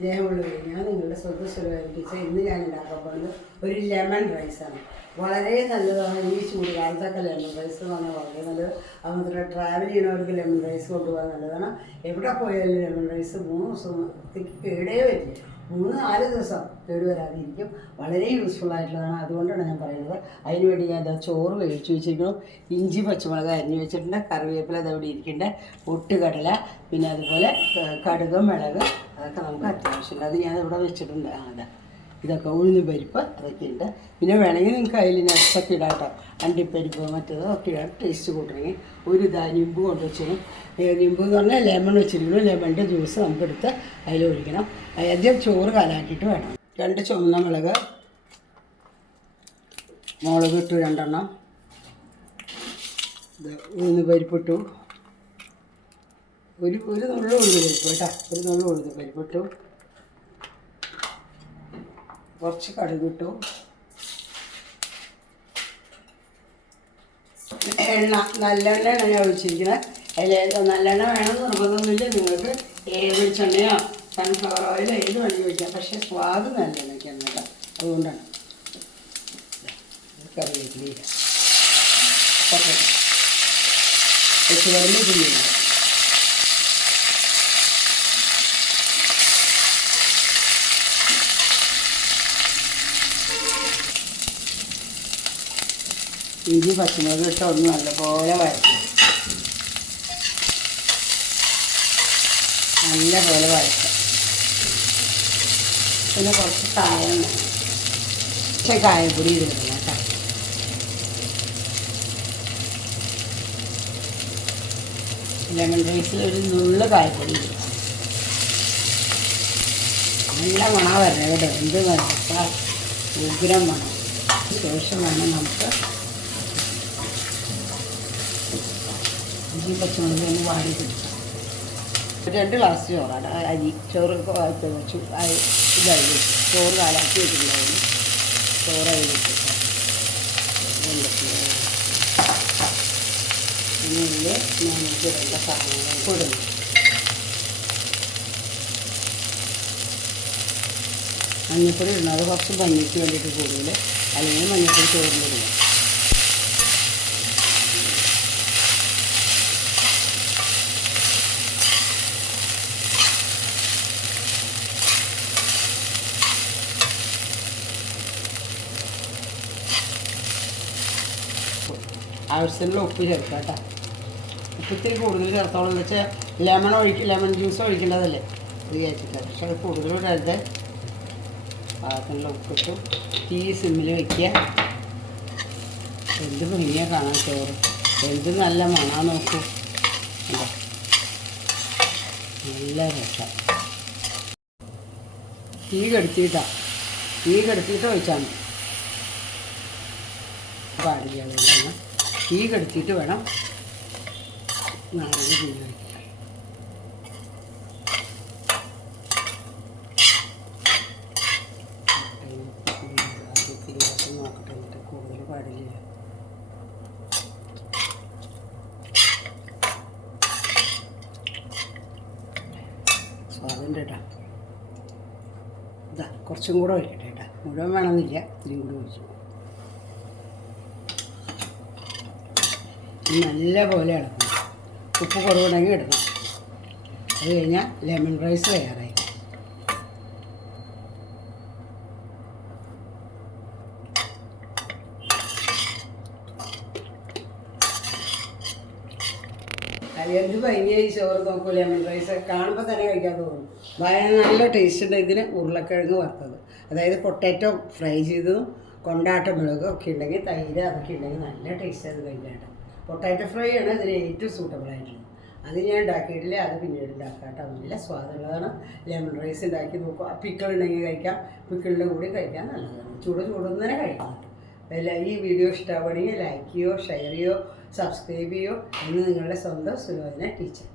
സ്നേഹമുള്ളവരെ ഞാൻ നിങ്ങളുടെ സ്വന്തം സ്വരമായിരിക്കും. ഇന്ന് ഞാൻ ഉണ്ടാക്കാൻ പോകുന്നത് ഒരു ലെമൺ റൈസാണ് വളരെ നല്ലതാണ്. ഈ ചൂട് കാലത്തൊക്കെ ലെമൺ റൈസ് എന്ന് പറഞ്ഞാൽ വളരെ നല്ലത്. അതുപോലെ ട്രാവൽ ചെയ്യുന്നവർക്ക് ലെമൺ റൈസ് കൊണ്ടുപോകാൻ നല്ലതാണ്. എവിടെ പോയാലും ലെമൺ റൈസ് മൂന്ന് ദിവസത്തേക്ക് കേടേ വരില്ല. മൂന്ന് നാല് ദിവസം കേട് വരാതിരിക്കും. വളരെ യൂസ്ഫുൾ ആയിട്ടുള്ളതാണ്. അതുകൊണ്ടാണ് ഞാൻ പറയുന്നത്. അതിന് വേണ്ടി ഞാൻ എന്താ ചോറ് വേവിച്ച് വെച്ചിരിക്കണം ഇഞ്ചി പച്ചമുളക് അരിഞ്ഞ് വെച്ചിട്ടുണ്ട്. കറിവേപ്പില അതവിടെ ഇരിക്കേണ്ട പൊട്ടുകടല പിന്നെ അതുപോലെ കടുകും മിളക് അതൊക്കെ നമുക്ക് അത്യാവശ്യമുണ്ട്. അത് ഞാൻ ഇവിടെ വെച്ചിട്ടുണ്ട്. അതാ ഇതൊക്കെ ഉഴുന്ന് പരിപ്പ് അതൊക്കെ ഉണ്ട് പിന്നെ വേണമെങ്കിൽ നിങ്ങൾക്ക് അതിൽ നട്ട്സൊക്കെ ഇടാം കേട്ടോ അണ്ടിപ്പരിപ്പ് മറ്റേത് ഒക്കെ ഇടാം. ടേസ്റ്റ് കൂട്ടണമെങ്കിൽ. ഒരു ഇതാ നിമ്പ് കൊണ്ട് വെച്ചിരുന്നു നിമ്പ് എന്ന് പറഞ്ഞാൽ ലെമൺ വെച്ചിരിക്കുന്നു. ലെമണിന്റെ ജ്യൂസ് നമുക്കെടുത്ത് അതിൽ ഒഴിക്കണം. ആദ്യം ചോറ് കാലാക്കിയിട്ട് വേണം. രണ്ട് ചുവന്ന മുളക്. മുളക് ഇട്ടു രണ്ടെണ്ണം. ഇത് ഉഴുന്ന് പരിപ്പിട്ടു ഒരു ഒരു നുള്ളു ഉഴുന്ന് പരിപ്പ് കേട്ടോ. ഒരു നുള്ളു ഉഴുന്ന് പരിപ്പിട്ടു കുറച്ച് കടുക് ഇട്ടു. എണ്ണ നല്ലെണ്ണയാണ് ഞാൻ ഒഴിച്ചിരിക്കുന്നത് അതിൽ നല്ലെണ്ണ വേണമെന്ന് നിർബന്ധമൊന്നുമില്ല. നിങ്ങൾക്ക് ഏത് വെളിച്ചെണ്ണയോ സൺഫ്ലവർ ഓയിലോ ഏത് വേണമെങ്കിൽ ഒഴിക്കാം. പക്ഷേ സ്വാദ് നല്ല കേട്ടോ. അതുകൊണ്ടാണ്. കറിവേപ്പില വെച്ച് വരുമ്പോൾ ചെയ്യുന്നത് ഇഞ്ചി പച്ചമുളക് ഇട്ട് ഒന്ന് നല്ലപോലെ വഴറ്റും നല്ലപോലെ വഴറ്റും പിന്നെ കുറച്ച് കായം വേണം. പക്ഷേ കായപ്പൊടി ഇടുന്നത് കേട്ടോ. ലെമൺ റൈസിൽ ഒരു നുള്ള കായപ്പൊടി നല്ല മണ വരണം കേട്ടോ എന്ത് നല്ല ഉഗ്രം മണം. ശേഷം വേണം നമുക്ക് ഇഞ്ചി പച്ചമുളക് ഒന്ന് വാടി പിടിക്കാം രണ്ട് ഗ്ലാസ് ചോറാണ്. അരി ചോറ് വെച്ചു ഇതായി. വെച്ചു ചോറ് കാലാക്കി വെച്ചിട്ടുണ്ടായിരുന്നു. ചോറായി വെച്ചു. മഞ്ഞൾപ്പൊടി ഇടണം. അത് കുറച്ച് ഭംഗിക്ക് വേണ്ടിയിട്ട് കൂടുതൽ അല്ലെങ്കിൽ മഞ്ഞപ്പൊടി ചോറിന്റെ ചോറിലിടുക ആവശ്യത്തിനുള്ള ഉപ്പ് ചേർക്കുക കേട്ടോ. ഉപ്പ് ഇത്തിരി കൂടുതൽ ചേർത്തോളം. എന്ന് വെച്ചാൽ ലെമൺ ഒഴിക്കും ലെമൺ ജ്യൂസ് ഒഴിക്കേണ്ടതല്ലേ? ഇത് ചേർത്തിട്ട് പക്ഷെ അത് കൂടുതൽ ഇടരുത് പാകത്തിനുള്ള ഉപ്പിട്ടു തീ സിമ്മിൽ വയ്ക്കുക എന്ത് ഭംഗിയാ കാണാൻ ചോറ്. എന്ത് നല്ല മണാ നോക്കൂ? നല്ല രസം. തീ കെടുത്തിയിട്ടാ തീ കെടുത്തിയിട്ട് ഒഴിച്ചാൽ മതി. പാടില്ല തീ കെടുത്തിയിട്ട് വേണം നാരങ്ങ തീ വയ്ക്കാൻ നോക്കട്ടെ എന്നിട്ട് കൂടുതൽ പാടില്ല ഇതാ കുറച്ചും കൂടെ ഒഴിക്കട്ടെ കേട്ടാ. മുഴുവൻ വേണമെന്നില്ല ഇത്തിരിയും കൂടി ഒഴിച്ചു. ഇനി നല്ല പോലെ ഇളക്കണം. ഉപ്പ് കുറവുണ്ടെങ്കിൽ ഇടണം. അത് കഴിഞ്ഞാൽ ലെമൺ റൈസ് തയ്യാറായി. എന്ത് ഭംഗിയായി ചോറ് നോക്കൂ ലെമൺ റൈസ്. കാണുമ്പോൾ തന്നെ കഴിക്കാൻ തോന്നും. ഭയങ്കര നല്ല ടേസ്റ്റ് ഉണ്ട് ഇതിന് ഉരുളക്കിഴങ്ങ് വറുത്തത്. അതായത് പൊട്ടാറ്റോ ഫ്രൈ ചെയ്തതും കൊണ്ടാട്ട മുളകും ഒക്കെ ഉണ്ടെങ്കിൽ തൈര് അതൊക്കെ ഉണ്ടെങ്കിൽ നല്ല ടേസ്റ്റ് അത് കഴിക്കാണ്ട് പൊട്ടാറ്റോ ഫ്രൈ ആണ് ഇതിന് ഏറ്റവും സൂട്ടബിൾ ആയിട്ടുള്ളത്. അത് ഞാൻ ഉണ്ടാക്കിയിട്ടില്ല അത് പിന്നീട് ഉണ്ടാക്കാം കേട്ടോ നല്ല സ്വാദുള്ളതാണ്. ലെമൺ റൈസ് ഉണ്ടാക്കി നോക്കുക. പിക്കിൾ ഉണ്ടെങ്കിൽ കഴിക്കാം. പിക്കിളിന്റെ കൂടി കഴിക്കാൻ നല്ലതാണ്. ചൂട് ചൂടൊന്നും തന്നെ കഴിക്കാം എല്ലാ ഈ വീഡിയോ ഇഷ്ടമാവുകയാണെങ്കിൽ ലൈക്ക് ചെയ്യോ ഷെയർ ചെയ്യോ സബ്സ്ക്രൈബ് ചെയ്യോ എന്ന് നിങ്ങളുടെ സ്വന്തം സുലോചന ടീച്ചർ